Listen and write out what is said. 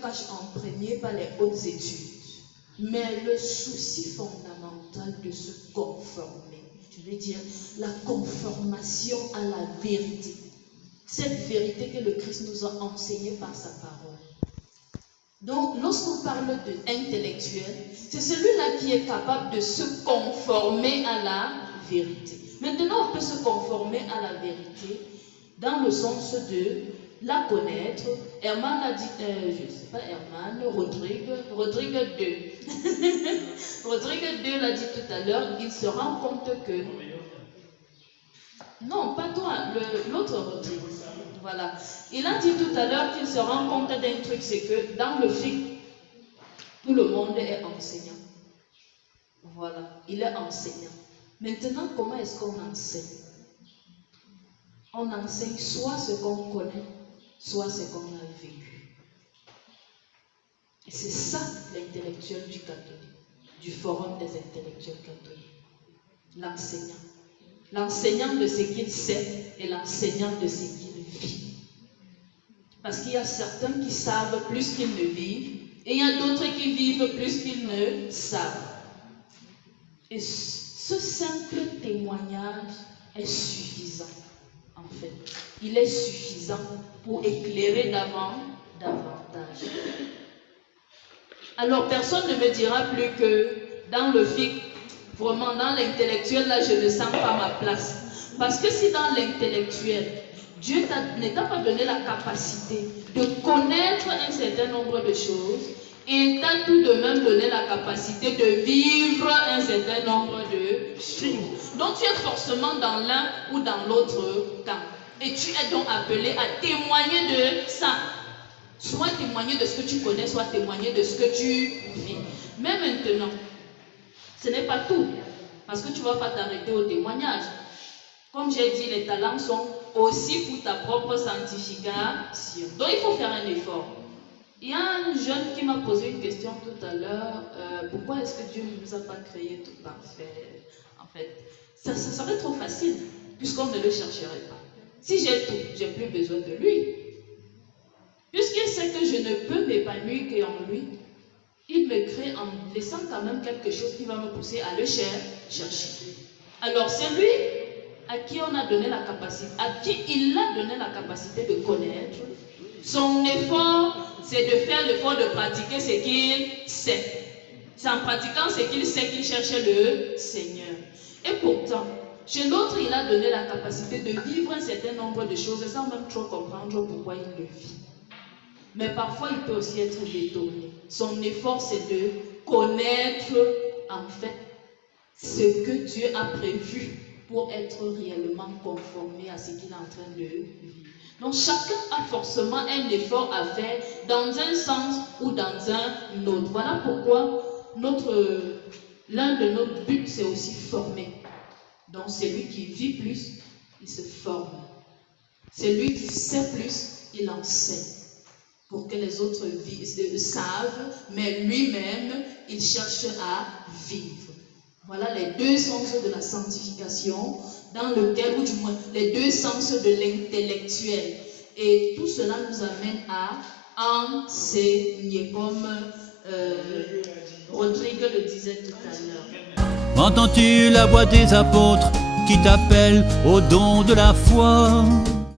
cache en premier par les hautes études. Mais le souci fondamental de se conformer, je veux dire la conformation à la vérité. Cette vérité que le Christ nous a enseignée par sa parole. Donc, lorsqu'on parle d'intellectuel, c'est celui-là qui est capable de se conformer à la vérité. Maintenant, on peut se conformer à la vérité dans le sens de la connaître. Herman a dit, je ne sais pas Herman, Rodrigue 2. Rodrigue 2 l'a dit tout à l'heure, il se rend compte que... Non, pas toi, l'autre Rodrigue. Voilà. Il a dit tout à l'heure qu'il se rend compte d'un truc, c'est que dans le film, tout le monde est enseignant. Voilà, il est enseignant. Maintenant, comment est-ce qu'on enseigne? On enseigne soit ce qu'on connaît, soit ce qu'on a vécu. Et c'est ça l'intellectuel du catholique, du forum des intellectuels catholiques. L'enseignant. L'enseignant de ce qu'il sait et l'enseignant de ce qu'il vit. Parce qu'il y a certains qui savent plus qu'ils ne vivent, et il y a d'autres qui vivent plus qu'ils ne savent. Et ce simple témoignage est suffisant, en fait. Il est suffisant pour éclairer davantage. Alors, personne ne me dira plus que dans le FIC, vraiment dans l'intellectuel, là, je ne sens pas ma place. Parce que si dans l'intellectuel, Dieu ne t'a pas donné la capacité de connaître un certain nombre de choses, il t'a tout de même donné la capacité de vivre un certain nombre de choses. Donc tu es forcément dans l'un ou dans l'autre camp. Et tu es donc appelé à témoigner de ça. Soit témoigner de ce que tu connais, soit témoigner de ce que tu vis. Mais maintenant, ce n'est pas tout. Parce que tu ne vas pas t'arrêter au témoignage. Comme j'ai dit, les talents sont aussi pour ta propre sanctification. Donc il faut faire un effort. Il y a un jeune qui m'a posé une question tout à l'heure. Pourquoi est-ce que Dieu ne nous a pas créé tout parfait? En fait, ça serait trop facile, puisqu'on ne le chercherait pas. Si j'ai tout, j'ai plus besoin de lui. Puisqu'il sait que je ne peux m'épanouir qu'en lui, il me crée en laissant quand même quelque chose qui va me pousser à le chercher. Alors c'est lui à qui on a donné la capacité, à qui il a donné la capacité de connaître. Son effort, c'est de faire l'effort de pratiquer ce qu'il sait. C'est en pratiquant ce qu'il sait qu'il cherche le Seigneur. Et pourtant, chez l'autre, il a donné la capacité de vivre un certain nombre de choses sans même trop comprendre pourquoi il le vit. Mais parfois, il peut aussi être détourné. Son effort, c'est de connaître, en fait, ce que Dieu a prévu pour être réellement conformé à ce qu'il est en train de vivre. Donc, chacun a forcément un effort à faire dans un sens ou dans un autre. Voilà pourquoi l'un de nos buts, c'est aussi former. Donc, celui qui vit plus, il se forme. Celui qui sait plus, il enseigne. Pour que les autres savent, mais lui-même, il cherche à vivre. Voilà les deux sens de la sanctification, dans lequel, ou du moins, les deux sens de l'intellectuel. Et tout cela nous amène à enseigner, comme Rodrigue le disait tout à l'heure. Entends-tu la voix des apôtres qui t'appellent au don de la foi?